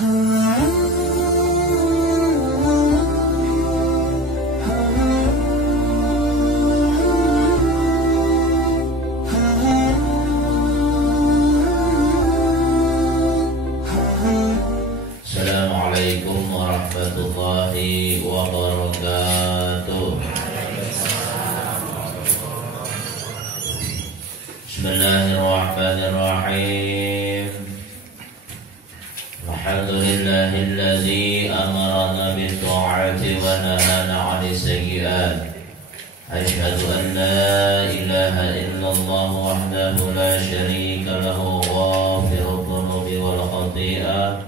Assalamualaikum warahmatullahi wabarakatuh. Bismillahirrahmanirrahim. Alhamdulillahilladzi amarana bit-ta'ati wa nahana 'anil sayyi'at. Asyhadu an la ilaha illallah wahdahu la syarika lahu ghafirudz dzunubi wal khati'ah.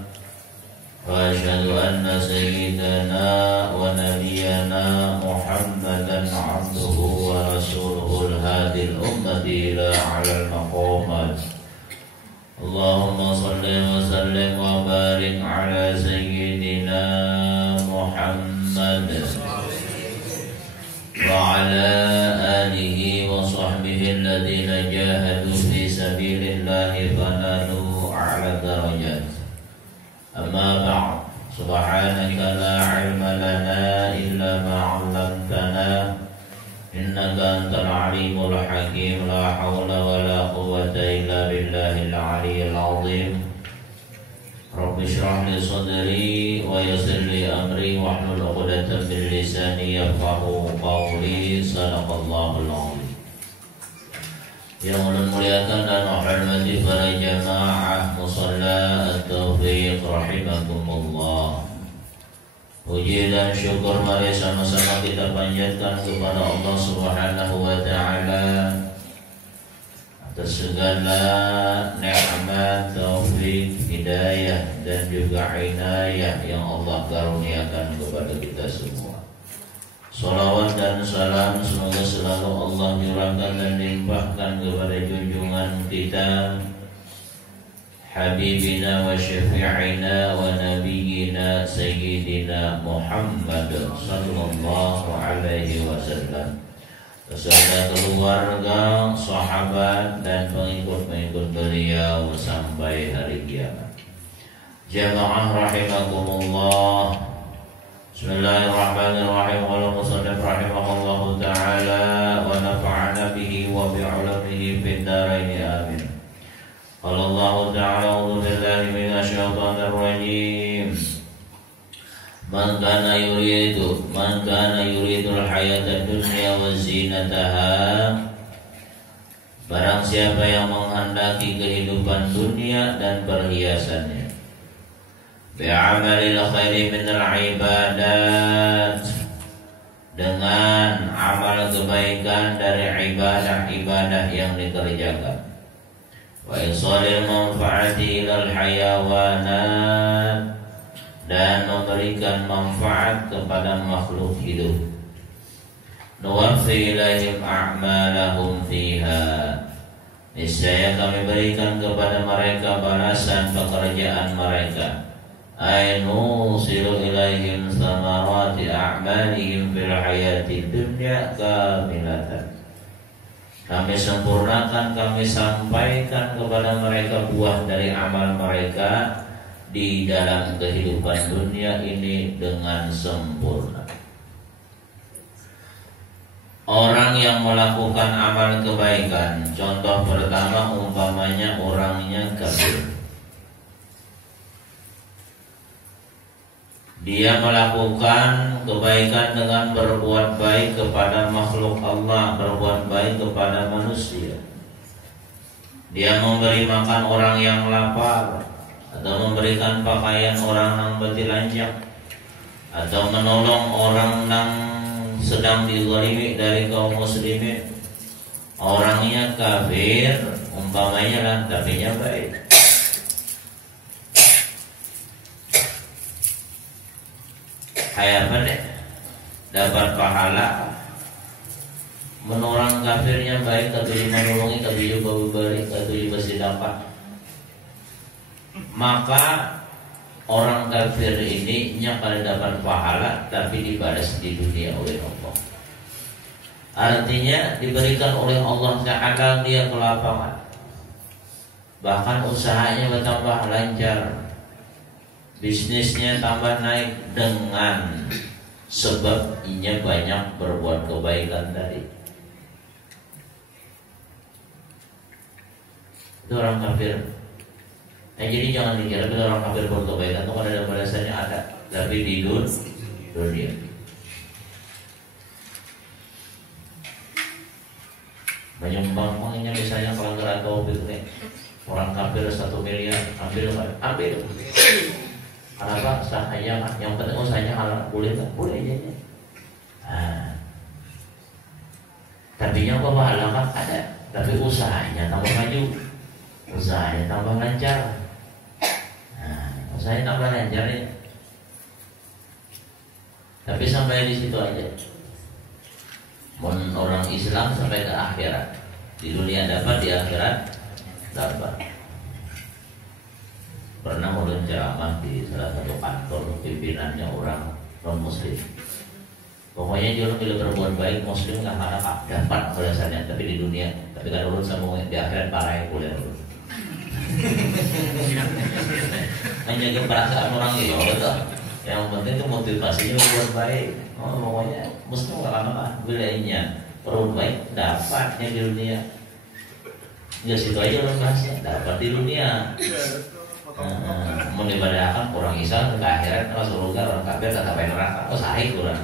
Wa asyhadu anna sayyidana wa nabiyyana Muhammadan 'abduhu wa rasuluhul hadil ummati ila 'alal maqamat. Allahumma shalli wa sallim wa barik ala sayyidina Muhammad wa ala alihi wa sahbihi alladhina jahadu fi sabilillahi fanalu a'la darajat. Amma ba'd. Subhanaka la 'ilma lana illa ma 'allamtana innaka antal 'alimul hakim. La haula wala quwwata illa billahil 'aliyyil 'azim. Rabbi shrah li sadri wa yassir li amri wahlul 'uqdatam min lisani yafqahu qawli. Shadaqallahul 'azim. Yang muliakan dan hormati para jamaah musalla at-taufiq rahimakumullah. Puji dan syukur mari sama-sama kita panjatkan kepada Allah Subhanahu wa taala atas segala nikmat, taufik, hidayah dan juga inayah yang Allah karuniakan kepada kita semua. Salawat dan salam semoga selalu Allah curahkan dan limpahkan kepada junjungan kita Habibina wa syafi'ina wa nabiyyina Sayyidina Muhammad sallallahu alaihi wasallam, beserta keluarga, sahabat dan pengikut-pengikut beliau sampai hari kiamat. Jamaah rahimakumullah. Bismillahirrahmanirrahim. Qala musannif rahimahullahu ta'ala wa nafa'ana bihi wa bi'ulamihi fid dharain amin. Qala Allah ta'ala a'udzu billahi minasy syaithanir rajim. Man kana yuridul hayatad dunya wa zinataha. Barang siapa yang menghendaki kehidupan dunia dan perhiasannya, bi'amalil khairi minal ibadat, dengan amal kebaikan dari ibadah-ibadah yang dikerjakan, wa isalil manfaati ilal hayawanat, dan memberikan manfaat kepada makhluk hidup, nuwaffi ilaihim a'malahum fiha, niscaya kami berikan kepada mereka balasan pekerjaan mereka. Ainu silu ilaihim samarati a'malihim fil hayati dunya kamilatan. Kami sempurnakan, kami sampaikan kepada mereka buah dari amal mereka di dalam kehidupan dunia ini dengan sempurna. Orang yang melakukan amal kebaikan, contoh pertama umpamanya orangnya kafir. Dia melakukan kebaikan dengan berbuat baik kepada makhluk Allah, berbuat baik kepada manusia. Dia memberi makan orang yang lapar, atau memberikan pakaian orang yang bertelanjang, atau menolong orang yang sedang dizalimi dari kaum muslimin. Orangnya kafir umpamanya lah, tapi nya baik. Kayak apa deh? Dapat pahala. Menolong kafirnya baik, atau menolongi, atau juga berbalik, atau juga sedekah. Maka orang kafir ini pada dapat pahala, tapi dibalas di dunia oleh Allah. Artinya diberikan oleh Allah Ta'ala dia kelapangan, bahkan usahanya bertambah lancar. bisnisnya tambah naik dengan sebab ia banyak berbuat kebaikan tadi. Itu orang kafir. Jadi jangan dikira bila orang kafir berbuat kebaikan itu ada balasannya, ada, tapi di dunia. Menyumbang uangnya misalnya pelanggaran tauhid nih, orang kafir 1 miliar, ambil. Kenapa? Sahaya, yang penting usahanya halal, boleh nggak? Boleh aja. Tapi yang pahala kan ada, tapi usahanya tambah maju, usahanya tambah lancar. Usahanya tambah lancar ya. Tapi sampai di situ aja. Orang Islam sampai ke akhirat, di dunia dapat, di akhirat dapat. Pernah mulun ceramah di salah satu kantor, pimpinannya orang non muslim. Pokoknya dia bila berbuat baik muslim nggak harap dapat balasannya, tapi di dunia. Tapi kan urut sama di akhirat parah boleh urut. Menjaga perasaan orang itu betul. Yang penting itu motivasinya berbuat baik. Pokoknya muslim nggak lama bedanya berbuat baik dapatnya di dunia. Ya situ aja orang bahasnya dapat di dunia. Menibadahkan orang Islam ke akhirat masuk surga, orang kafir tetap pengen neraka. Sahih kurang.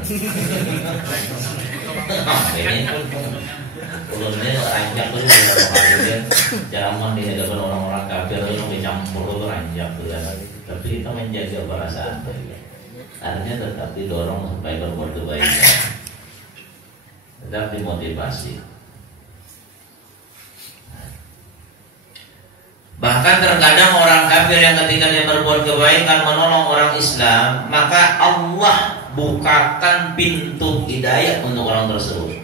Ini pun ulunnya ranjak tuh udah ceramah di hadapan orang-orang kafir itu dicampur tuh ranjak tuh. Tapi kita menjaga perasaan. Artinya tetap didorong supaya berbuat kebaikan, tetap dimotivasi. Bahkan terkadang orang kafir yang ketika dia berbuat kebaikan menolong orang Islam, maka Allah bukakan pintu hidayah untuk orang tersebut.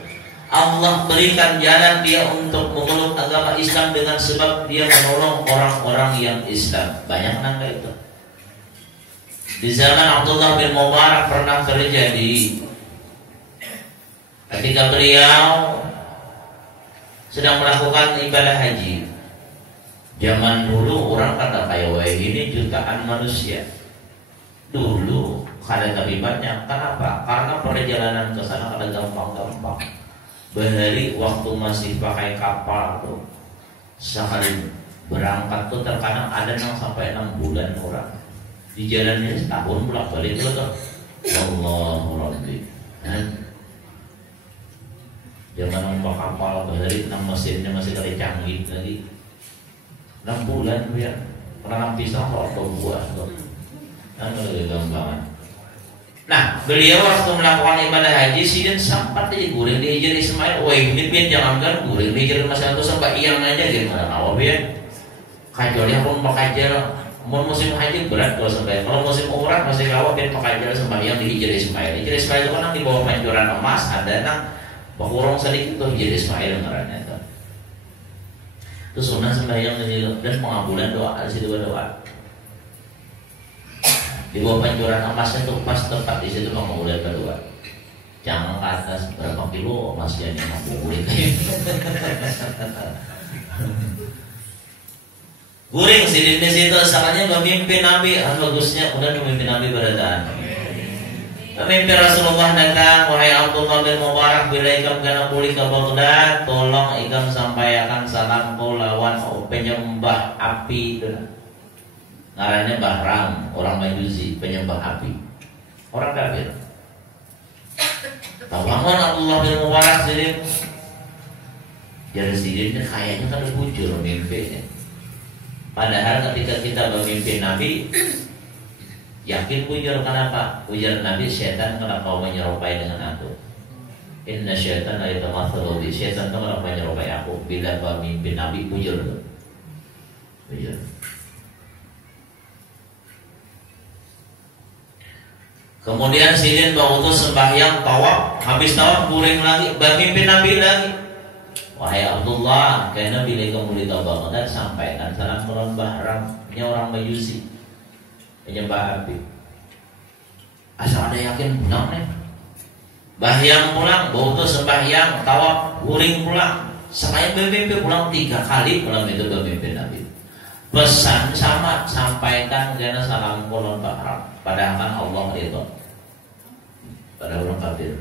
Allah berikan jalan dia untuk memeluk agama Islam dengan sebab dia menolong orang-orang yang Islam. Banyak nangka itu. Di zaman Abdullah bin Mubarak pernah terjadi ketika beliau sedang melakukan ibadah haji. Zaman dulu orang kata kayak ini jutaan manusia. Dulu kada tabibatnya. Kenapa? Karena perjalanan ke sana kada gampang-gampang. Bahari waktu masih pakai kapal tuh, sekali berangkat tuh terkadang ada yang sampai 6 bulan orang. Di jalannya setahun bolak-balik tuh. Allahu Rabbi. Jangan membawa kapal bahari, mesinnya masih kali canggih lagi. 6 bulan ya, pernah pisang atau buah tuh, lebih gampang. Nah, beliau waktu melakukan ibadah haji sidin sempat aja guring di Hijr Ismail. Wah, ini pian jangankan guring di Hijr Ismail itu sampai iyang aja gimana awal pian. Kajualnya pun pakajal, mau musim haji berat kalau sampai. Kalau musim umrah masih kawat pian pakajal sembahyang di Hijr Ismail. Hijr Ismail itu kan di bawah pancuran emas, ada nang bakurong sedikit tuh Hijr Ismail ngarannya tuh. Terus sunnah sembahyang dan pengabulan doa di situ berdoa. Di bawah pancuran emasnya tuh pas tepat di situ pengabulan berdoa. Jangan ke atas berapa kilo emasnya yang ngabuburit. Guring sih di situ asalnya memimpin Nabi. Bagusnya udah memimpin Nabi berdaan. Pemimpin Rasulullah datang, wahai Abdullah bin Mubarak, bila ikam kena pulih ke Baghdad, tolong ikam sampaikan salamku lawan penyembah api itu. Ngarannya Bahram, orang Majusi, penyembah api, orang kafir. Tawangan Abdullah bin Mubarak sendiri, jadi sendiri kayaknya kan bujur mimpinya. Padahal ketika kita memimpin Nabi, yakin bujur. Kenapa? Ujar Nabi, syaitan kenapa kau menyerupai dengan aku? Inna syaitan la yatamatsalu bi, syaitan kenapa menyerupai aku? Bila pemimpin Nabi bujur. Bujur. Kemudian sidin bautus sembahyang tawaf, habis tawaf guring lagi, pemimpin Nabi lagi. Wahai Abdullah, karena bila kamu di Baghdad sampaikan salam kepada Bahramnya orang Majusi, penyembah api. Asal ada yakin pulang nih. Bahyang pulang, bautu sembahyang, tawaf, guring pulang. Sekali memimpin pulang 3 kali pulang itu memimpin Nabi. pesan sama sampaikan karena salam kulon bahram. Padahal kan Allah itu pada orang kafir.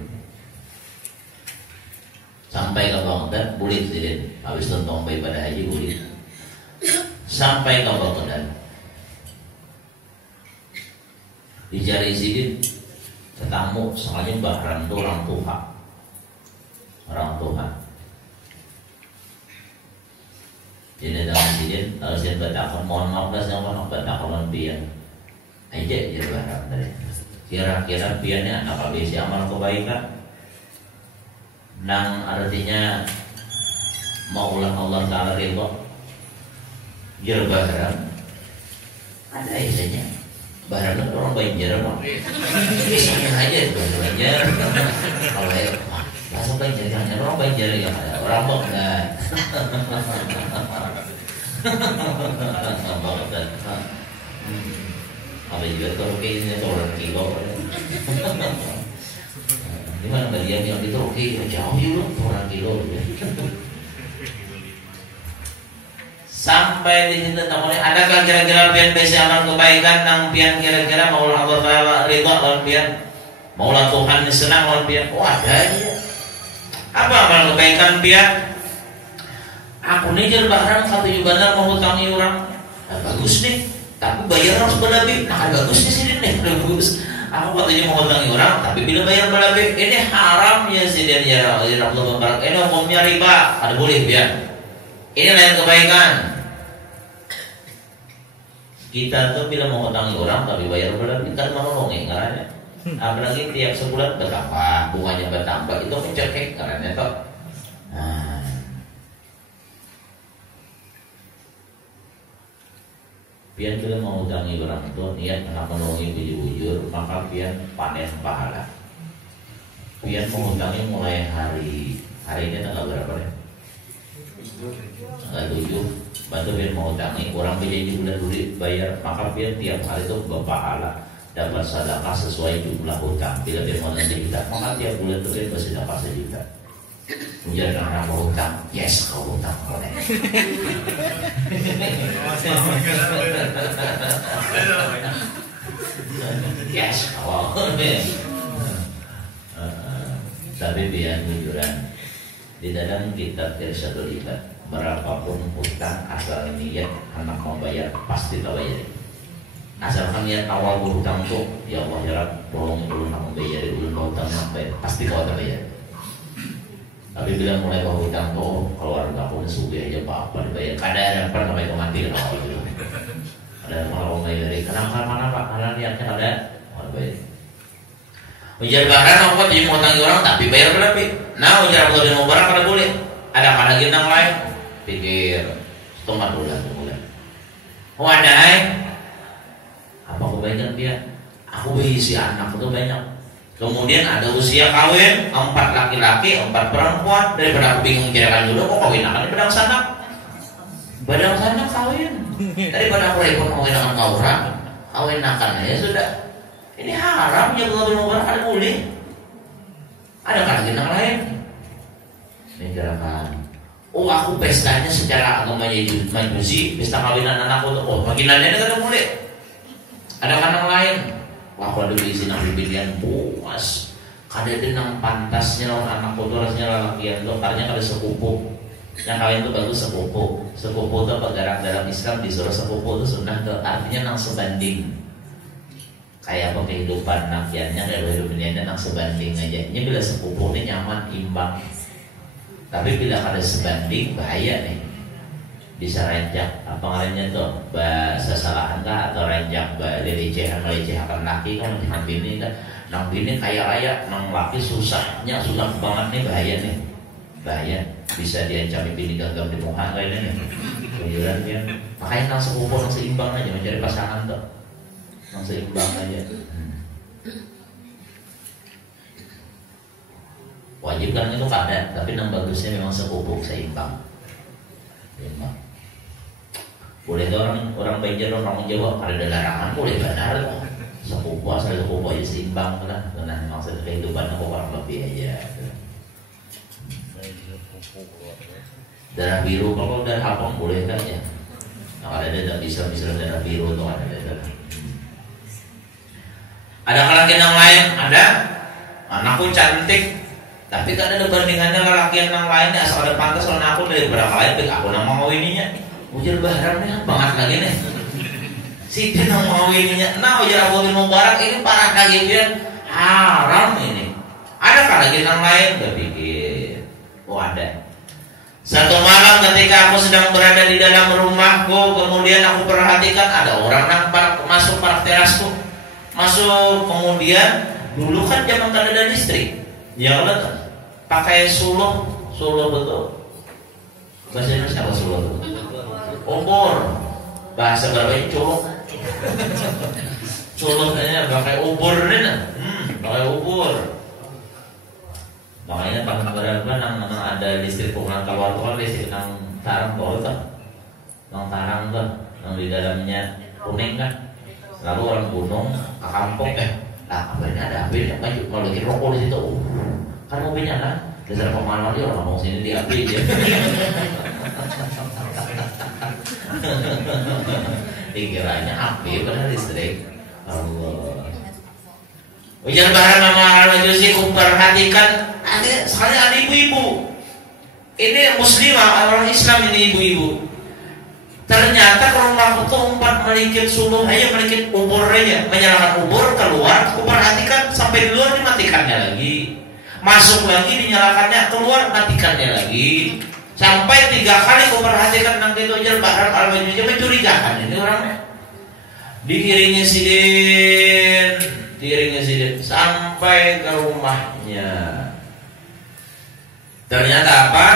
Sampai ke Baghdad boleh sidin. Habis tentang ibadah haji boleh. Sampai ke Baghdad. Dicari sidin ketemu soalnya bahram itu orang Tuhan. Orang Tuhan. Jadi dalam sidin kalau saya bertakon mohon maaf lah saya mohon bertakon pian. Aja dia bahram tadi. Kira-kira piannya apa bisa amal kebaikan? Nang artinya maulah Allah Ta'ala ridho. Jer bahram ada isinya. Bahram itu orang Banjar mah. Isinya aja itu Banjar. Kalau ya langsung Banjar jangan orang Banjar ya orang Baghdad. Baghdad. Apa juga Turki-nya orang kilo. Di mana bagian yang di Turki jauh juga orang kilo. Sampai di situ namanya adakah kira-kira pian bisa amal kebaikan nang pian kira-kira maulah Allah Ta'ala ridha lawan pian maulah Tuhan senang lawan pian. Oh ada aja. Apa amal kebaikan pian? Aku nih jadi bahram satu juga mau hutangi orang. Nah, bagus nih. Tapi bayar harus berlebih. Nah bagus di sini nih, bagus. Aku katanya mau hutangi orang, tapi bila bayar berlebih, ini haram ya sih dia ya Allah Barak. Ini hukumnya riba, ada boleh ya. Ini lain kebaikan. Kita tuh bila mau hutangi orang, tapi bayar berlebih, kan menolongi karena. Apalagi tiap sebulan bertambah, bunganya bertambah, itu mencekik karena toh. Nah. Pian bila mau hutangi orang itu niat hendak menolongi bujur-bujur, maka pian panen pahala. Pian mau hutangi mulai hari ini tanggal berapa ya? Tanggal 7. Bantu pian mau hutangi, orang berjanji bulan dulu bayar, maka pian tiap hari itu berpahala, dapat sedekah sesuai jumlah hutang. Bila pian mau 1 juta, maka tiap bulan itu pian bersedekah 1 juta. Menjadi anak mau hutang, yes kau hutang boleh. Yes kau. Tapi biar jujuran di dalam kitab Irsyadul Ibad, berapapun hutang asal niat anak mau bayar pasti terbayar. Asalkan niat awal berhutang tuh, ya Allah ya Rabb, tolong ulun nak membayar, ulun mau hutang nak bayar, pasti kau terbayar. Tapi bila mulai bawa hutang tuh keluarga pun sugi aja apa dibayar. Kadang pernah sampai kematian kalau gitu. Ada malah orang bayar. Kenapa mana pak? Karena niatnya ada orang bayar. Ujar bahkan aku kan jadi mau tangi orang tapi bayar berlebih. Nah ujar aku tadi mau barang kada boleh. Ada kada ginang lain. Pikir setengah bulan. Oh ada apa kebaikan dia? Aku berisi anak itu banyak. Kemudian ada usia kawin 4 laki-laki, 4 perempuan. Daripada aku bingung kira-kira dulu kok kawin akan bedang sanak. Bedang sanak kawin. Daripada aku repot kawin akan orang, kawin akan ya sudah. Ini haram ya kalau mau barang ada boleh. Ada kan yang lain. Ini kira-kira. Oh aku pestanya secara agama majusi, pesta kawinan anakku tuh. Oh makinannya ada boleh. Ada kan yang lain. Wah kalau diisi nang pilihan puas, kada denang pantasnya lawan anak kotorasnya lalakian lo, karena kada sepupu. Yang kalian tuh bagus sepupu. Sepupu tuh pegarak dalam Islam disuruh sepupu tuh sunnah tuh artinya nang sebanding. Kayak apa kehidupan nakiannya dari hidup dunia nang sebanding aja. Ini bila sepupu ini nyaman imbang. Tapi bila kada sebanding bahaya nih. Bisa renjak apa ngarannya tuh sesalahan kah atau renjak melecehan laki kan nang bini kan nang bini kaya raya nang laki susah banget nih bahaya bisa diancam bini gagal di muka kayaknya nih kejuran dia makanya nang sepupu nang seimbang aja mencari pasangan tuh nang seimbang aja wajib kan itu kada tapi nang bagusnya memang sepupu seimbang. Boleh orang Banjar orang Jawa ada larangan boleh benar sepupu asal sepupu aja seimbang lah karena maksud kehidupan aku orang lebih aja darah biru kalau darah abang boleh kan ya Nah, ada bisa darah biru tuh ada. Ada laki yang lain, ada anakku cantik, tapi kan ada bandingannya laki yang lain asal ada pantas kalau aku dari berapa lain, aku nama mau ininya, ujar baharamnya banget lagi nih. Si dia mau ininya, nah ujar Abdul Mubarak ini parah lagi biar haram ini. Ada kan lagi yang lain? Gak pikir, oh ada. Satu malam ketika aku sedang berada di dalam rumahku, kemudian aku perhatikan ada orang masuk park terasku. Masuk, kemudian dulu kan zaman kan ada listrik, ya kan pakai suluh betul. Bahasa Indonesia apa suluh? Obor. Bahasa berapa ini culuk? Culuknya pakai ubur nih, pakai ubur. Makanya pakai berapa nang ada listrik bukan keluar listrik nang tarang tuh, nang tarang tuh, nang di dalamnya kuning kan. Lalu orang gunung ke kampung apa ini ada api ya maju kalau lagi rokok di situ kan mobilnya kan dasar pemahaman dia orang ngomong sini di api dia dikiranya api padahal listrik. Allah ujar bahan nama al-Majusi perhatikan sekali ada ibu-ibu ini muslimah orang Islam ini ibu-ibu. Ternyata kalau aku umpat melikit suluh aja, melikit ubur aja, menyalakan ubur keluar, aku perhatikan sampai di luar dimatikannya lagi, masuk lagi dinyalakannya, keluar matikannya lagi, sampai 3 kali aku perhatikan nanti itu aja barang al-Majusi mencurigakan ini orangnya. Diiringi sidin sampai ke rumahnya. Ternyata apa?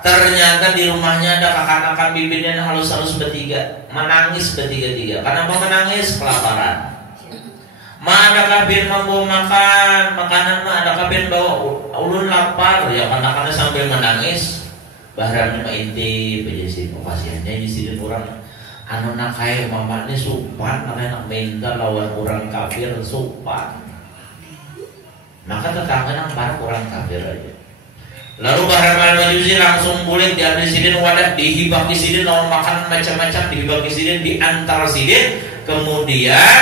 Ternyata di rumahnya ada kakak-kakak bibirnya yang halus-halus bertiga, menangis bertiga-tiga. Kenapa menangis? Kelaparan. Ma ada kabin membawa makan, makanan ma ada kabin bawa ulun lapar, ya anak-anak sambil menangis. Bahramnya ma inti pejesin pasiennya jisidin orang. Anu nak kaya mama ini supan, nak minta lawan orang kafir supan. Maka tetangga nang barang orang kafir aja. Lalu Bahram al-Majusi langsung bulik diambil sidin wadah dihibah ke sidin lawan makanan macam-macam dihibah ke sidin diantar sidin kemudian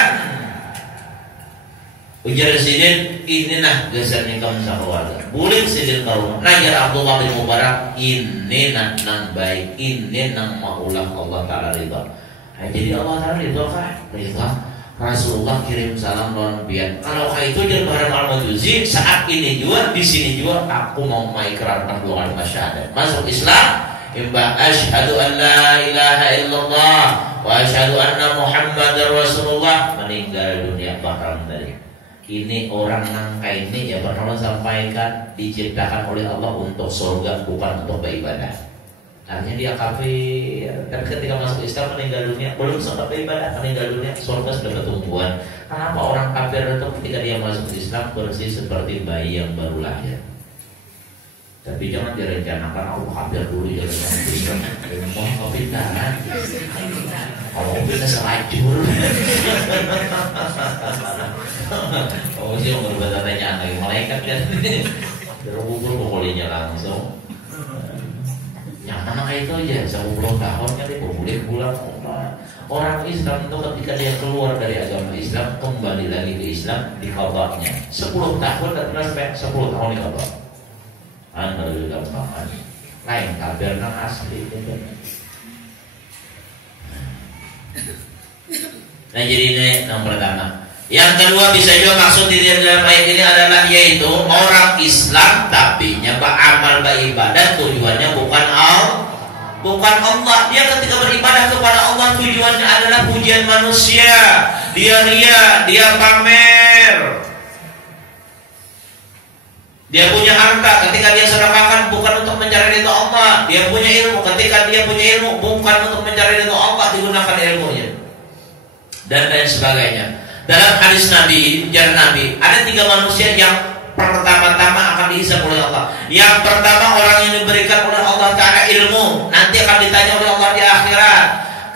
ujar sidin ini nah gesernya kamu keluarga bulik sidin ke rumah najar Abdullah bin Mubarak ini nang baik ini nang maulah Allah Ta'ala ridha. Jadi Allah Ta'ala ridha kah? Ridha. Rasulullah kirim salam lawan biar. Kalau kayak itu jadi Bahram al-Majusi saat ini juga di sini juga aku mau mengikrarkan dua kalimat syahadat. Masuk Islam, imba asyhadu an la ilaha illallah wa asyhadu anna Muhammadar Rasulullah, meninggal dunia Bahram tadi. Ini orang nangka ini ya pernah sampaikan diciptakan oleh Allah untuk surga bukan untuk beribadah. Artinya dia kafir, dan ketika masuk Islam meninggal dunia belum sempat beribadah, meninggal dunia surga sudah ketumbuhan. Kenapa orang kafir itu ketika dia masuk Islam bersih seperti bayi yang baru lahir? Tapi jangan direncanakan aku kafir dulu jangan masuk Islam. Mau kafir kan? Kalau kafirnya selacur. Oh sih mau berbuat tanya lagi malaikat kan? Berubur pokoknya langsung. Yang mana kayak itu aja 10 tahun kan dia boleh pulang. Orang Islam itu ketika dia keluar dari agama Islam kembali lagi ke Islam di qadanya 10 tahun dan sampai 10 tahun di qada. Alhamdulillah banget. Lain kafir nang asli itu. Nah jadi ini yang pertama. Yang kedua bisa juga maksud di dalam ayat ini adalah yaitu orang Islam tapi beramal beribadah tujuannya bukan Allah. Dia ketika beribadah kepada Allah tujuannya adalah pujian manusia. Dia ria, dia pamer. Dia punya harta ketika dia sedekahkan bukan untuk mencari ridha Allah. Dia punya ilmu ketika dia punya ilmu bukan untuk mencari ridha Allah, digunakan ilmunya. Dan lain sebagainya. Dalam hadis Nabi, jar Nabi, ada 3 manusia yang pertama-tama akan dihisab oleh Allah. Yang pertama orang yang diberikan oleh Allah Ta'ala ilmu, nanti akan ditanya oleh Allah di akhirat.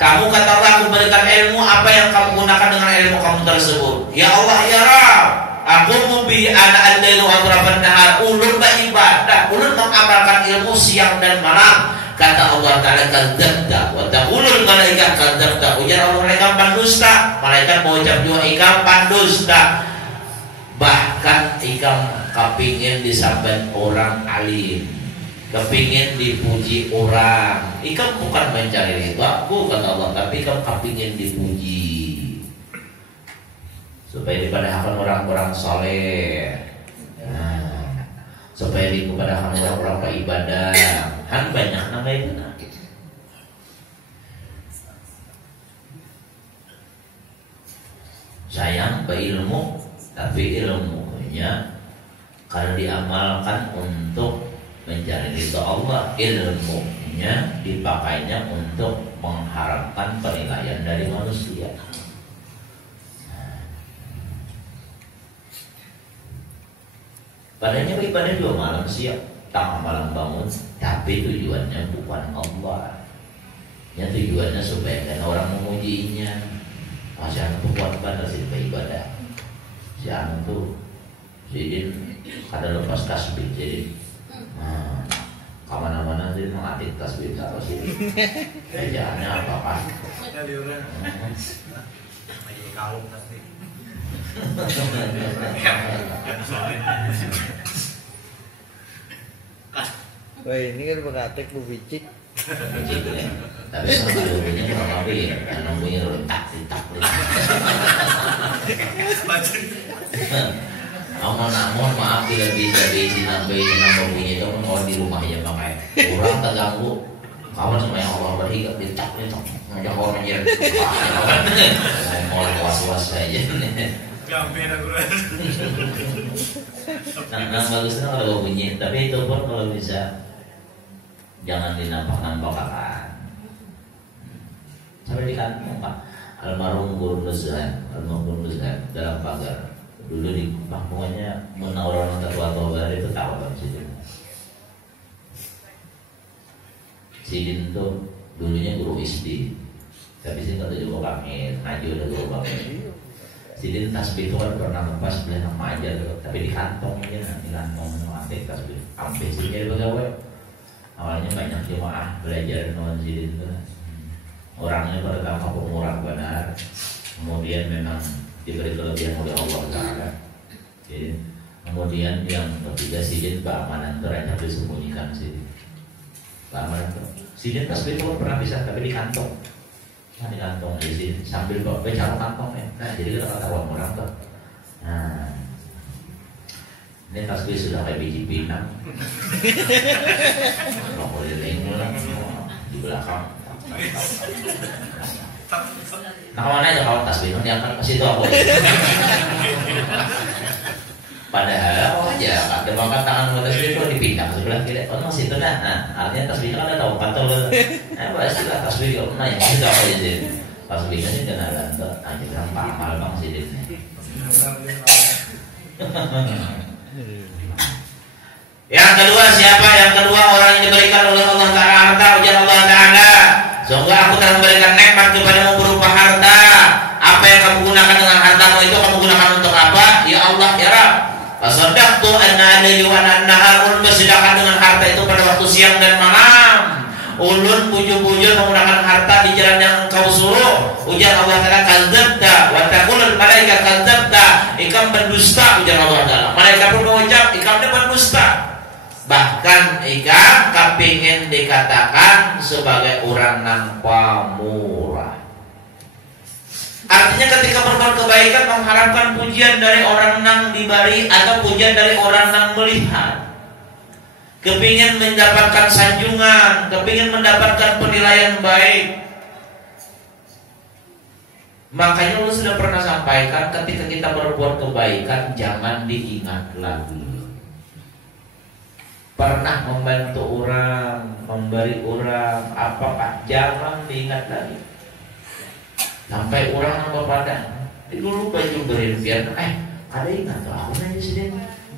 Kamu kata Allah, aku berikan ilmu, apa yang kamu gunakan dengan ilmu kamu tersebut? Ya Allah, ya Rabb, aku mubi ana al-lailu atrafan nahar. Ulun beribadah, ulun mengamalkan ilmu siang dan malam. Kata Allah Ta'ala kadzabta wa taqulul malaikat kadzabta. Ujar Allah mereka pendusta. Malaikat mengucap juga ikam pendusta. Bahkan ikam kepingin disambat orang alim, kepingin dipuji orang. Ikam bukan mencari ridhaku kata Allah, tapi ikam kepingin dipuji supaya dipadahkan orang-orang soleh, supaya dipadahkan orang-orang beribadah. Kan banyak nama itu. Sayang berilmu, tapi ilmunya kalau diamalkan untuk mencari ridha Allah, ilmunya dipakainya untuk mengharapkan penilaian dari manusia. Padahal ibadah 2 malam siap, tengah malam bangun, tapi tujuannya bukan Allah. Ya tujuannya supaya kan orang memujinya. Masih buat pada sih ibadah. Si anu tuh, jadi kada lepas tasbih, jadi kemana-mana sih mengatik tasbih terus sih. Kerjaannya apa pak? Kalung tasbih. Wah ini kan mengatik bu bicik. Tapi kalau ada bunyinya kurang lebih ya, karena bunyinya rentak. Namun maaf bila bisa nambah bunyi itu kan orang di rumahnya pakai kurang terganggu. Kawan sama yang Allah beri ditak ngajak orang menjadi mau was-was saja. Nah bagusnya kalau bunyi, tapi itu pun kalau bisa jangan dinampak-nampakkan. Sampai di kantong Pak almarhum Guru Nuzhan dalam pagar. Dulu di pokoknya orang tua itu tahu kan Sidin tuh dulunya guru SD, tapi sih kata juga kami ngaji udah guru kami. Sidin tasbih itu kan pernah lepas beli nama aja tuh, tapi di kantong aja, di kantong sampai tasbih sampai sih jadi pegawai. Awalnya banyak jemaah belajar non Sidin tuh, orangnya pertama pemurah benar, kemudian memang diberi kelebihan oleh Allah Taala. Jadi kemudian yang ketiga Sidin keamanan ternyata disembunyikan Sidin. Keamanan tuh Sidin tasbih itu pernah bisa, tapi di kantong. Nah di kantong aja sih sambil bawa caro kantongnya. Nah jadi kita ketahuan orang tuh. Nah ini tasbih sudah kayak biji pinang. Kalau boleh lengulang di belakang. Nah kawan aja kawan tasbih diangkat ke situ aku. Padahal aja ada bangkat tangan tasbih itu dipindah ke sebelah kiri. Oh masih itu dah. Nah artinya tasbihnya kan ada kantong. Nah bahaslah tasbih kalau nanya itu apa aja. Tasbihnya ini dengan lantai aja kan pamal bang sih ini. Yang kedua siapa? Yang kedua orang yang diberikan oleh Allah Taala harta. Ujar Allah Taala, sungguh aku telah memberikan nikmat kepadamu berupa harta. Apa yang kamu gunakan dengan hartamu itu kamu gunakan untuk apa? Ya Allah ya Rabb. Fasaddaqtu anna al-laila wa an-nahar. Ulun bersedekah dengan harta itu pada waktu siang dan malam. Ulun bujur-bujur menggunakan harta di jalan yang engkau suruh. Ujar Allah Taala kadzabta wa taqulul malaikat kadzabta. Ikam berdusta ujar Allah Taala. Malaikat pun mengucap ikam berdusta. Bahkan ikam kepingin dikatakan sebagai orang nang pamurah. Artinya ketika berbuat kebaikan mengharapkan pujian dari orang nang dibari atau pujian dari orang nang melihat. Kepingin mendapatkan sanjungan, kepingin mendapatkan penilaian baik. Makanya Allah sudah pernah sampaikan ketika kita berbuat kebaikan jangan diingat lagi. Pernah membantu orang, memberi orang, apakah jangan diingat lagi. Sampai orang nambah padan. Dulu baju berimpian, ada ingat tuh aku nanya sih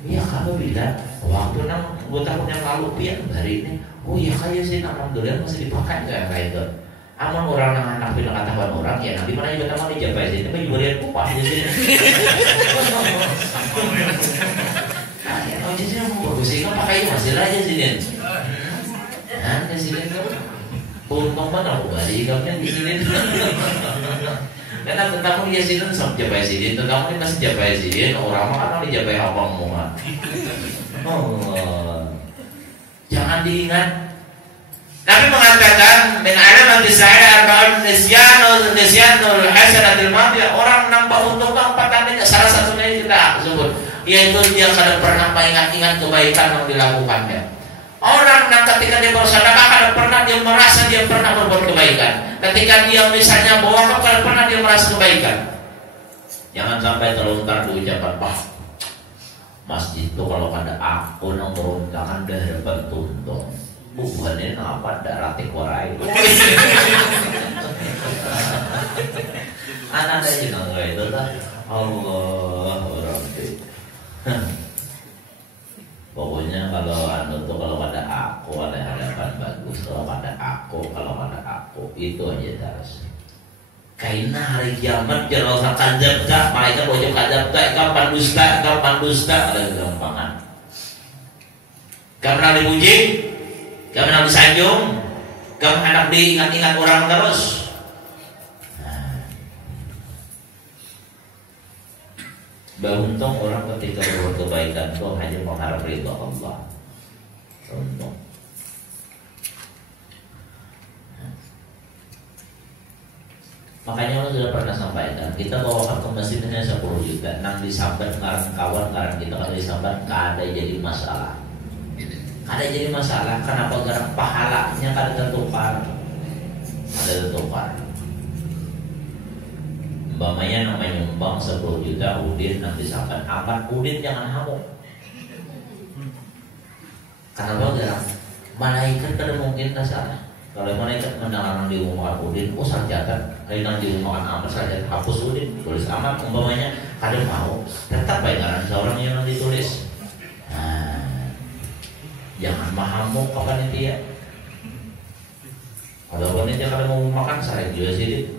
iya kamu bilang waktu 6 tahun yang lalu pian hari ini. Oh iya kayak sih alhamdulillah masih dipakai nggak kayak itu. Aman orang yang anak bilang katakan orang ya nanti mana juga nama dijabai sih tapi juga dia kupas di sini. Nah ya kalau jadi mau bagus sih kan pakai masih aja sih dia. lumayan di sini tuh. Untung mana aku balik kan di sini. Karena tentang dia sini sama jabai sini, tentang ini masih jabai sini, orang mah kan dijabai abang muat. Oh, jangan diingat. Nabi mengatakan min alamat saya arba'un nisyanul hasanatil madiyah, orang nampak untung 4 tandanya, salah satunya kita sebut, yaitu dia kadang pernah mengingat-ingat kebaikan yang dilakukannya. Orang yang ketika dia bersedekah kadang pernah dia merasa dia pernah berbuat kebaikan. Ketika dia misalnya bawa kadang pernah dia merasa kebaikan. Jangan sampai terlontar di ucapan, Pak, masjid itu kalau ada aku yang berontakan dah dapat tuntung. Bukannya apa darati korai. Anak aja nggak itu lah. Allah Rabbi. Pokoknya kalau anu tuh kalau pada aku ada hadapan bagus, kalau pada aku itu aja terus. Karena hari kiamat jangan usah kadzab tak, mereka bocor kadzab tak, kapan dusta ada kegampangan. Kamu pernah dipuji, kamu pernah disanjung, kamu hendak diingat-ingat orang terus. Beruntung orang ketika berbuat kebaikan itu hanya mengharap ridha Allah. Beruntung. Makanya Allah sudah pernah sampaikan, kita bawa ke masjid hanya 10 juta, nang disambat ngarang kawan kita kalau disambat kada jadi masalah. Kada jadi masalah, kenapa? Karena pahalanya kada tertukar. Umpamanya namanya nyumbang 10 juta udin nanti sampai akan udin jangan hamuk. Karena bagaimana? Malaikat kada mungkin salah. Kalau malaikat mendengar di rumah udin, sarjatan. Kalau nang di rumah amat sarjatan hapus udin, tulis amat. Umpamanya kada mau, tetap bayaran seorang yang nanti tulis. Jangan mahamuk kapan itu ya. Kalau wanita kada mau makan saya juga sih.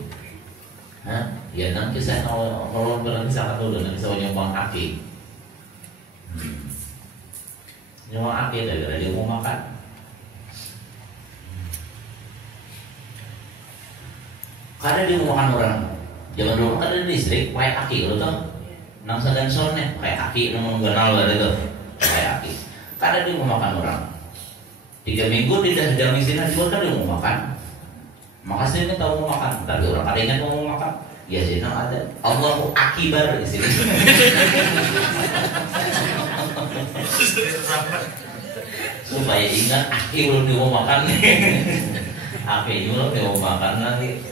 Ya nanti saya kalau berarti sangat dulu nanti saya nyumbang aki. Nyumbang aki gara-gara dia mau makan. Karena dia mau makan orang. Jangan dulu kan ada listrik pakai aki kalau tuh. Nang sadan sone pakai aki nang mengenal dari itu pakai aki. Karena dia mau makan orang. 3 minggu dia sedang istirahat juga kan dia mau makan. Makasih ini tahu mau makan, tapi orang kada ingat mau makan. Ya jenang ada Allahu Akbar di sini. Supaya ingat aki belum mau makan. Aki belum mau makan nanti.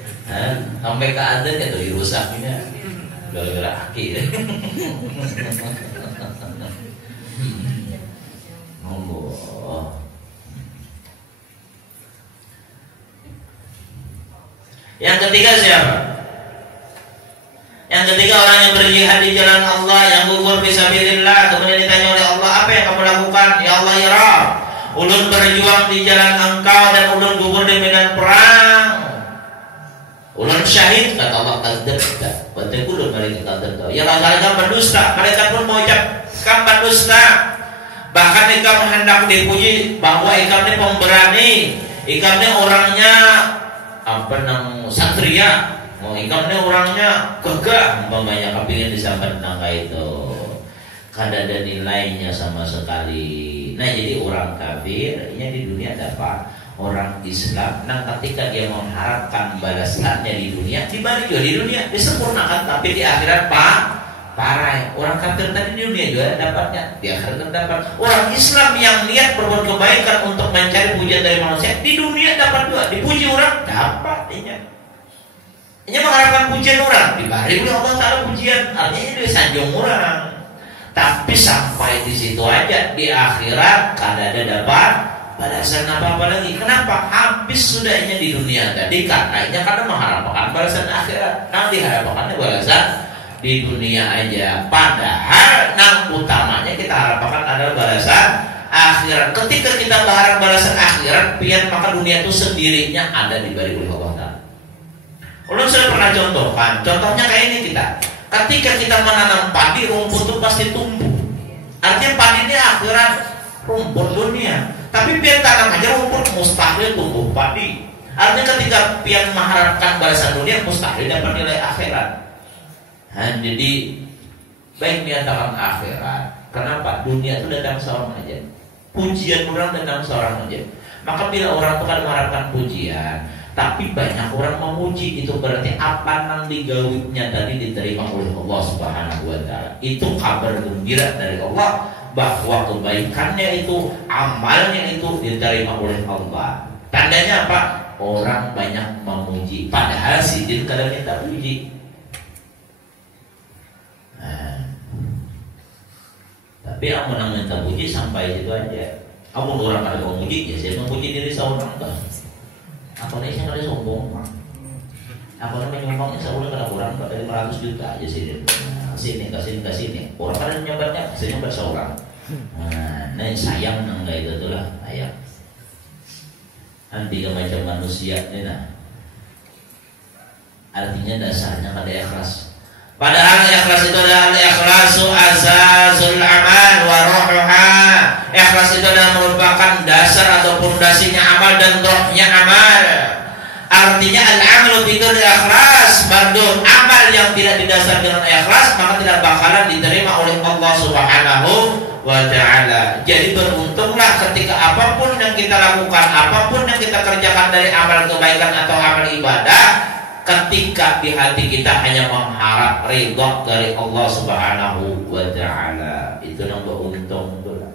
Sampai ke adzan ya tuh dirusaknya. Gara-gara aki. Allah. Yang ketiga siapa? Yang ketiga orang yang berjihad di jalan Allah, yang gugur fisabilillah. Kemudian ditanya oleh Allah, apa yang kamu lakukan? Ya Allah, ya Rabb, ulun berjuang di jalan Engkau dan ulun gugur di medan perang. Ulun syahid, kata Allah, kadzdzabta wa taqulu mereka kadzdzabta. Ya Allah, kamu berdusta. Mereka pun mengucapkan berdusta. Bahkan ikam hendak dipuji bahwa ikam ini pemberani, ikam ini orangnya satria. Ikam ini orangnya gagah, umpamanya kepingin disambat nangka itu, kada ada nilainya sama sekali. Nah jadi orang kafirnya di dunia dapat, orang Islam, nah ketika dia mengharapkan balasannya di dunia, dibalik juga di dunia disempurnakan, tapi di akhirat parah. Orang kafir tadi di dunia juga dapatnya, di akhirat dapat. Orang Islam yang niat berbuat kebaikan untuk mencari pujian dari manusia, di dunia dapat juga, dipuji orang dapat. Ini mengharapkan pujian orang, diberi oleh Allah Ta'ala pujian, artinya dia sanjung orang. Tapi sampai di situ aja, di akhirat kada ada dapat balasan apa-apa lagi. Kenapa? Habis sudahnya di dunia tadi, katanya karena mengharapkan balasan akhirat. Nanti harapannya balasan di dunia aja. Padahal yang utamanya kita harapkan adalah balasan akhirat. Ketika kita berharap balasan akhirat, biar maka dunia itu sendirinya ada diberi oleh Allah Ta'ala. Ulun sudah pernah contohkan, contohnya kayak ini kita. Ketika kita menanam padi, rumput itu pasti tumbuh. Artinya padi ini akhirat rumput dunia. Tapi pian tanam aja rumput mustahil tumbuh padi. Artinya ketika pian mengharapkan balasan dunia mustahil dapat nilai akhirat. Nah, jadi baik menyatakan akhirat. Kenapa? Dunia itu datang seorang aja. Pujian orang datang seorang aja. Maka bila orang itu kan mengharapkan pujian, tapi banyak orang memuji, itu berarti apa yang digawitnya tadi diterima oleh Allah Subhanahu wa Ta'ala. Itu kabar gembira dari Allah bahwa kebaikannya itu, amalnya itu diterima oleh Allah. Tandanya apa? Orang banyak memuji, padahal si jin kadang minta puji. Nah, tapi yang menang minta puji sampai situ aja. Aku orang ada memuji, ya saya memuji diri seorang kan. Aku nih saya kali sombong. Aku nih menyumbangnya sebulan kada kurang 500 juta aja sih dia. Kasih. Orang kan nyobatnya, saya nyobat seorang. Nah, sayang nang itu tuh lah, ayah. Kan tiga macam manusia nih nah. Artinya dasarnya kada ikhlas. Padahal ikhlas itu adalah al-ikhlasu asazul amal wa ruhuha. Ikhlas itu adalah merupakan dasar atau pondasinya amal dan rohnya amal. Artinya al-amalu bidun ikhlas, bandung amal yang tidak didasarkan dengan ikhlas maka tidak bakalan diterima oleh Allah Subhanahu wa Ta'ala. Jadi beruntunglah ketika apapun yang kita lakukan, apapun yang kita kerjakan dari amal kebaikan atau amal ibadah, ketika di hati kita hanya mengharap ridha dari Allah Subhanahu wa Ta'ala, itu yang beruntung itulah.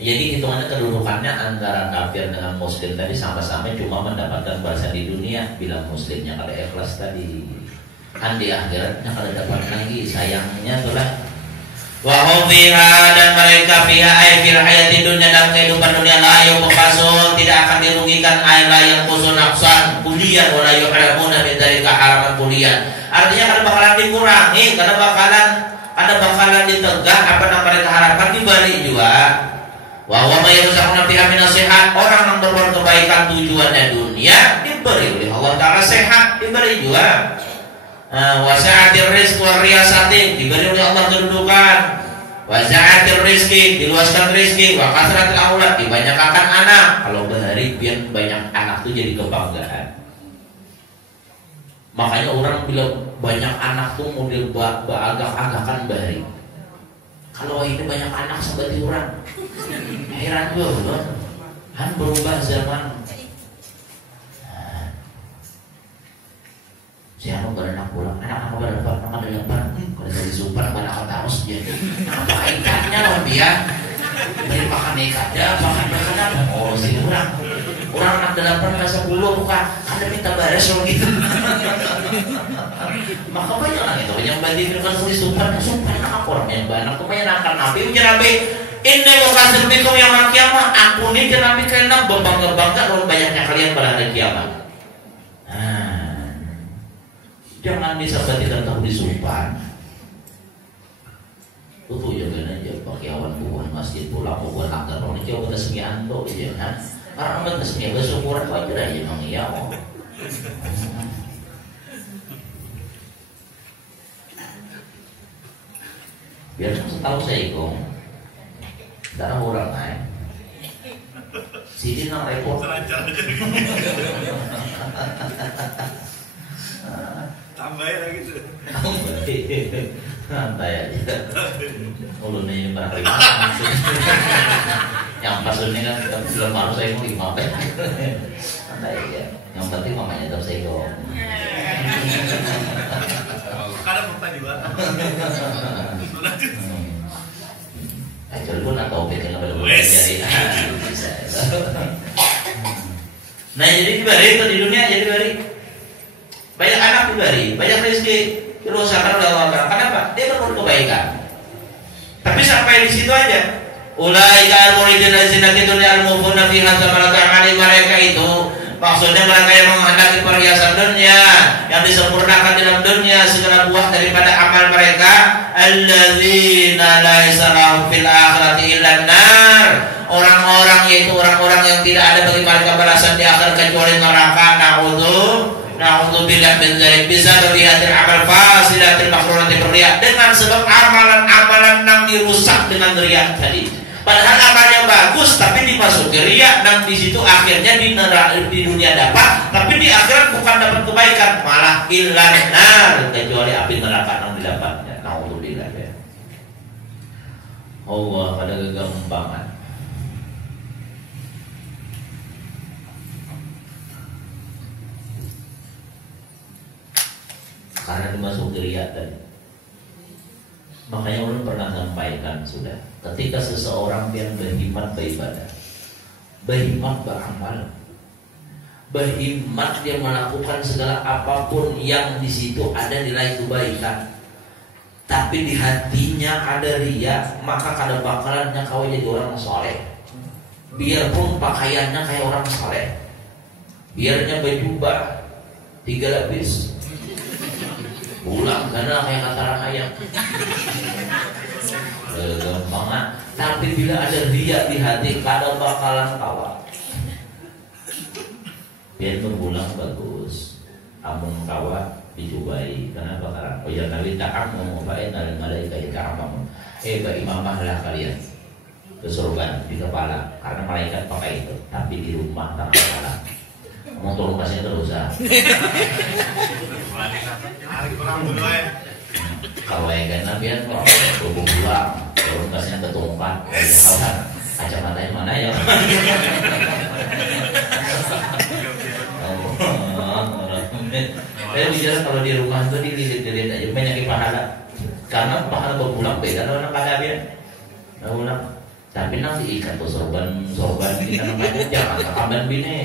Jadi hitungannya kedudukannya antara kafir dengan muslim tadi sama-sama cuma mendapatkan balasan di dunia bila muslimnya kada ikhlas tadi. Kan di akhiratnya kada dapat lagi, sayangnya itulah. Wa hum fiha, dan mereka fiha ay fil hayati dunya, dalam kehidupan dunia la yuqasun, tidak akan dirugikan ay la yanqusun naqsan kulian wa la yu'lamuna min dzalika haraman kulian. Artinya kada bakalan dikurangi, kada bakalan ditegak apa yang mereka harapkan dibalik juga. Wa huwa may yusaquna fi amin nasihat, orang yang berbuat kebaikan tujuannya dunia diberi oleh Allah Ta'ala sehat, diberi juga. Wasa'atir rizq wa riyasati, diberi oleh Allah kedudukan. Wasa'atir rizki, diluaskan rizki. Wa kasratil aulad, dibanyakan anak. Kalau berhari biar banyak anak itu jadi kebanggaan. Makanya orang bila banyak anak tuh model agak-agakan bahari. Kalau ini banyak anak seperti orang, heran gue loh. Han berubah zaman. Siapa beranak pulang, anak berapa, anak berapa, kalau dari super, anak harus jadi. Apa ikannya loh dia? Dari makan ikannya, makan makanan. Oh sih orang anak 8 ke 10 bukan, ada minta bares loh gitu. Maka banyak lah itu yang banding dengan di super anak orang yang banyak kebanyakan nabi ujar nabi. Ini lokasi bikum yang kiamat. Aku ini nabi kena berbangga kalau banyaknya kalian pada hari kiamat. Jangan disabatikan tahu disumpah. Itu jangan aja pakai awan buah masjid pulang buat agar orang jauh ke semianto aja kan. Karena amat kesini bersyukur aja aja mang iya. Biar setahu saya kong darah orang lain. Sini nang repot. Tambah lagi tuh. Santai aja. Ulunnya ini barang lima. Yang pas ini kan belum baru saya mau 5. Santai aja. Yang penting mamanya tetap saya dong. Karena bukan juga. Ajar pun atau bikin apa dulu jadi. Nah jadi diberi itu di dunia jadi diberi. Banyak anak diberi, banyak rezeki diusahakan oleh Allah. Kenapa? Dia berbuat kebaikan. Tapi sampai di situ aja. Ulaika al-muridun allazina fi dunya al-mufuna fiha thamaratu amali, mereka itu maksudnya mereka yang menghendaki perhiasan dunia, yang disempurnakan dalam dunia segala buah daripada amal mereka. Allazina laisa lahum fil akhirati illa an-nar. Orang-orang yaitu orang-orang yang tidak ada bagi mereka balasan di akhir kecuali neraka. Na'udzubillah min dzalik, bisa berlihatin amal fasilatil makrunatil riya, dengan sebab amalan-amalan yang dirusak dengan riya tadi. Padahal amalnya bagus, tapi dimasuki riya dan di situ akhirnya di dunia dapat, tapi di akhirat bukan dapat kebaikan, malah ilan nar, kecuali api neraka yang didapatnya. Naudzubillah ya. Allah pada kegampangan. Karena dimasuki riya tadi. Makanya ulun pernah sampaikan sudah, ketika seseorang yang berhimmat beribadah, berhimmat beramal, berhimmat dia melakukan segala apapun yang di situ ada nilai kebaikan, tapi di hatinya ada riya, maka kada bakalannya kau jadi orang soleh. Biarpun pakaiannya kayak orang soleh, biarnya berjubah 3 lapis, pulang karena kayak kataran ayam. Gampang, tapi bila ada riya di hati, kada bakalan kawan. Biar pulang bagus, amun kawan dicobai. Kenapa? Karena ya Nabi ta'am mengupain dari malaikat ta'am. Berimamah lah kalian ke surga di kepala, karena malaikat pakai itu, tapi di rumah tanpa kepala. Mau tolong kasih terus ah. Kalau yang nabian kok berhubung pulang, tolong kasih ketumpan, kawan kacamatanya mana ya? Saya bicara kalau di rumah itu dililit-lilit aja, banyak pahala, karena pahala berpulang beda kalau nak ada dia, pulang. Tapi nanti ikan tuh sorban kita namanya jangan kapan bini.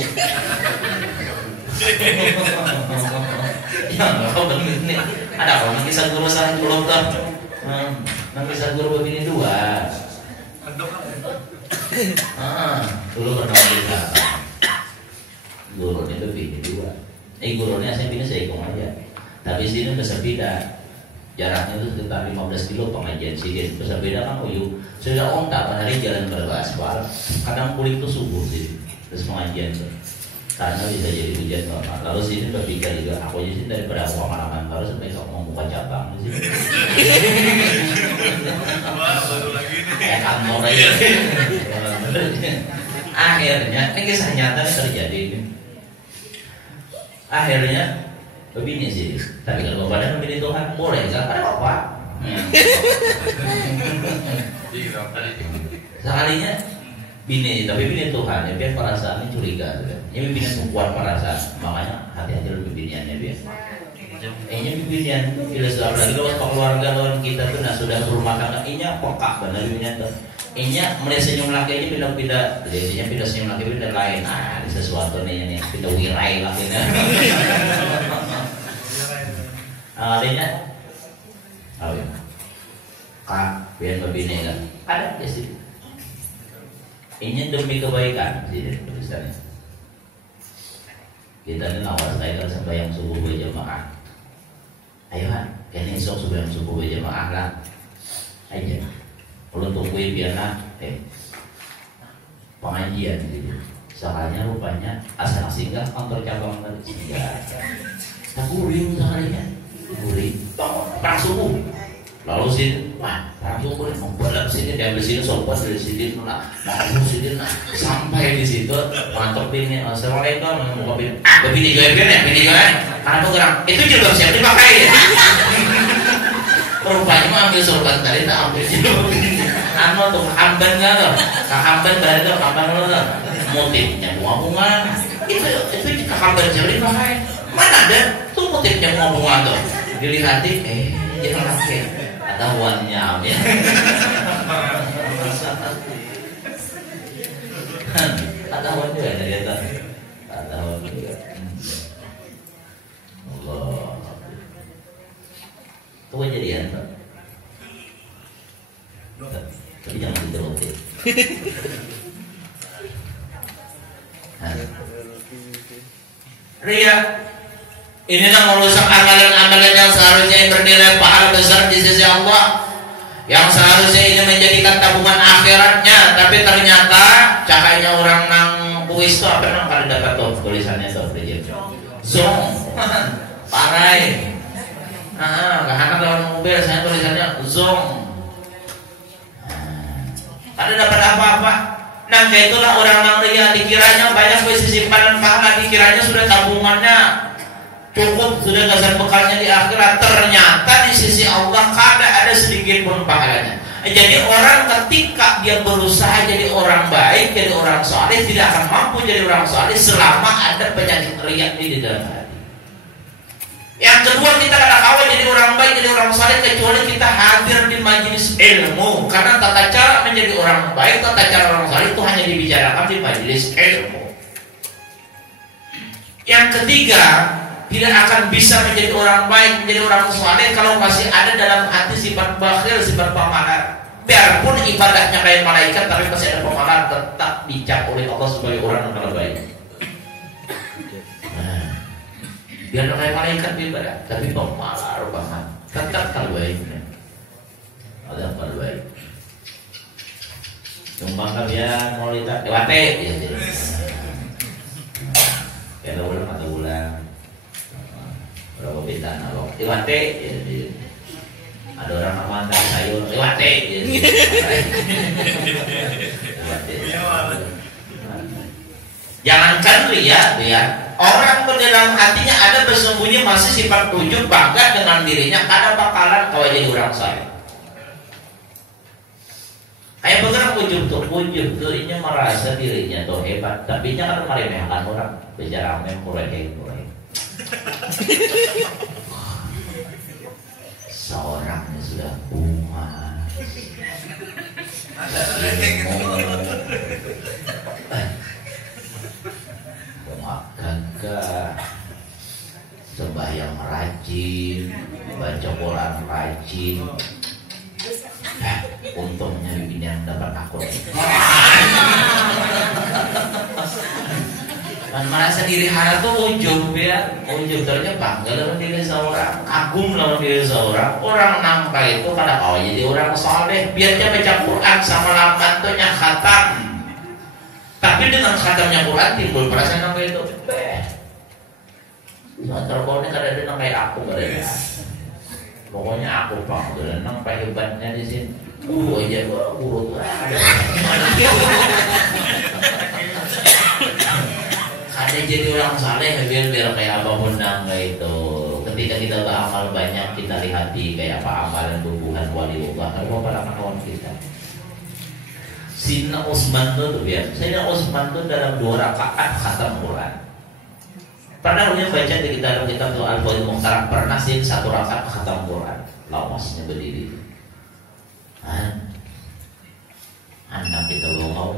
Yang kapan bini ada kalau kisah guru saya belum tahu. Nanti kisah guru begini 2. Dulu pernah kita gurunya itu bini 2. Gurunya saya bini seekong aja. Tapi sini berbeda. Jaraknya itu sekitar 15 kilo pengajian sini. Berbeda kan sudah ontak hari jalan berbasbal. Kadang kulit itu subuh sih. Terus pengajian tuh. Karena bisa jadi hujan normal. Lalu sini berpikir juga, aku aja sih daripada aku kemana-mana terus sampai kau mau buka cabang di sini. Baru lagi nih. Kayak kantor aja. Akhirnya, ini kisah nyata terjadi. Akhirnya begini sih, tapi kalau bapak membini Tuhan boleh kan? Ada apa? Sekalinya bini, tapi bini Tuhan, ya biar perasaannya curiga, ini bini kuat perasaan, makanya hati-hati lebih biniannya biar. Ini binian, bila sudah lagi kalau keluarga lawan kita tuh, nah sudah berumah tangga, ini pekak benar binian tuh. Ini mulai senyum laki aja pindah-pindah, jadinya pindah senyum laki pindah lain, ada sesuatu nih pindah wirai lakinya. Adanya, oh ya, kak, biar berbini kan, ada di sini. Ini demi kebaikan, sih tulisannya. Kita ini lawas kayak sembahyang subuh berjamaah. Ayo kan, kayaknya esok sembahyang subuh berjamaah lah. Aja, kalau tungguin biarlah, pengajian gitu. Soalnya rupanya asal singgah kantor cabang tadi singgah. Tak guling sekalinya. Guling, perang subuh. Lalu sini, langsung boleh membalap sini, diambil sini, sobat dari sini, langsung sini, sampai di situ, mantap ini, assalamualaikum, mau kopi, begini juga ya, begini juga, karena program itu juga siap dipakai ya. Rupanya mau ambil sorban tadi, tak ambil jilbab begini, tuh hamban nggak tuh, hamban berarti tuh hamban tuh, motifnya bunga-bunga, itu jika hamban siap dipakai, mana ada tuh motifnya bunga-bunga tuh, dilihati, jangan pakai. Ketahuannya ya. Ketahuan juga ada dia tuh. Ketahuan juga. Allah. Itu kejadian tuh. Tapi jangan diterutin. Ria. Ini yang merusak amalan-amalan yang seharusnya bernilai pahala besar di sisi Allah, yang seharusnya ini menjadikan tabungan akhiratnya, tapi ternyata cakainya orang nang kuis itu apa nang kalian dapat tuh tulisannya tuh zong, parai, karena dalam mobil saya tulisannya zong, ada dapat apa-apa. Nah itulah orang yang ria, dikiranya banyak simpanan pahala, dikiranya sudah tabungannya cukup, sudah gasan bekalnya di akhirat. Ternyata di sisi Allah kada ada sedikit pun pahalanya. Jadi orang ketika dia berusaha jadi orang baik, jadi orang saleh, tidak akan mampu jadi orang saleh selama ada penyakit riya di dalam hati. Yang kedua, kita kada kawan jadi orang baik, jadi orang saleh kecuali kita hadir di majelis ilmu. Karena tata cara menjadi orang baik, tata cara orang saleh itu hanya dibicarakan di majelis ilmu. Yang ketiga, tidak akan bisa menjadi orang baik, menjadi orang saleh kalau masih ada dalam hati sifat bakhil, sifat pemalas. Biarpun ibadahnya kayak malaikat, tapi masih ada pemalas, tetap dicap oleh Allah sebagai orang yang baik. Biar kayak malaikat ibadah, tapi pemalas banget, tetap terbaiknya. Ada terbaik. Cuma kalian mau lihat lewate ya jadi. Kalau ulang atau ulang, berapa beda nalok lewate ya jadi. Ada orang mantan sayur lewate ya jadi. Jangankan lihat ya. Orang dalam hatinya ada bersembunyi masih sifat ujub, bangga dengan dirinya, kada bakalan kau jadi orang saleh. Kayak bergerak ujub tuh ini merasa dirinya tuh hebat, tapi jangan meremehkan orang, bicara mulai. Seorang yang sudah bunga, gagah, sembahyang rajin, baca Quran rajin. Untungnya ini yang dapat aku. Kan merasa diri hara tuh ujub ya, ujub ternyata bangga lawan diri seorang, kagum lawan diri seorang. Orang nangka itu pada kau jadi orang saleh, biar dia baca Quran sama lambantunya khatam. Tapi dengan khatamnya Quran timbul perasaan nangka itu. Terpokoknya kada ada nang kayak aku kada ada. Pokoknya aku pang udah nang hebatnya di sini. Aja gua urut ada. Ada jadi orang saleh biar kayak apapun nang itu. Ketika kita beramal banyak, kita lihati kayak apa amalan hubungan waliullah. Kalau para kawan kita. Sayyidina Utsman tuh ya. Sayyidina Utsman tuh dalam 2 rakaat khatam Quran. Pernah punya baca di kitab Al-Faidul Mukhtaram, pernah sih 1 rakaat khatam Quran. Lawasnya berdiri. Anak kita belum mah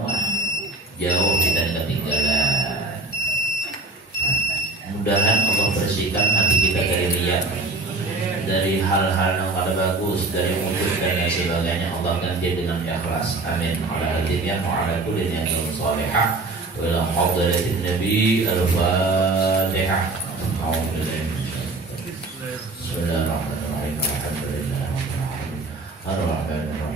jauh kita ketinggalan. Mudahan Allah bersihkan hati kita dari riya, dari hal-hal yang kada bagus, dari wujud dan lain sebagainya. Allah ganti dengan ikhlas. Amin. Ala hadiyah wa ala kulli niyatin salihah. Wa hadratin Nabi Al-Fatihah. Bismillahirrahmanirrahim. Alhamdulillahirrahmanirrahim. Ar-Rahmanirrahim.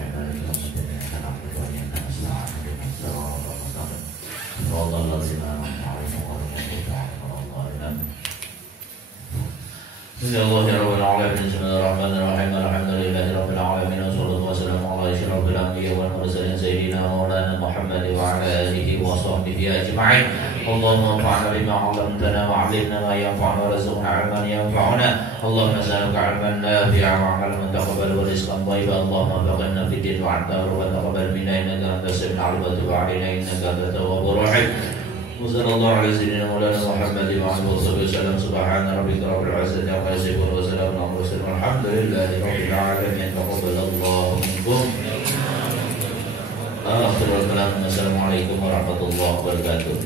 Bismillahirrahmanirrahim. Alhamdulillahirrahmanirrahim. Wassalatu wassalamu ala asyrafil anbiya wal mursalin sayyidina Maulana Muhammad wa ala alihi wa sahbihi ajma'in. Allahumma anfa'na bima 'allamtana wa 'allimna ma yanfa'una warzuqna 'ilman yanfa'una. Allahumma nas'aluka 'ilman nafi'an wa 'amalan mutaqabbalan wa rizqan thayyiban. Allahumma faqihna fid din wa 'allimna wa taqabbal minna innaka antas samiul 'alim wa tub 'alaina innaka antat tawwabur rahim. Wassallallahu ala sayyidina Maulana Muhammad wa ala alihi wasallam. Subhana rabbika rabbil izzati amma yasifun wa salamun ala mursalin walhamdulillahi rabbil alamin. Taqabbalallahu minkum. Assalamualaikum warahmatullahi wabarakatuh.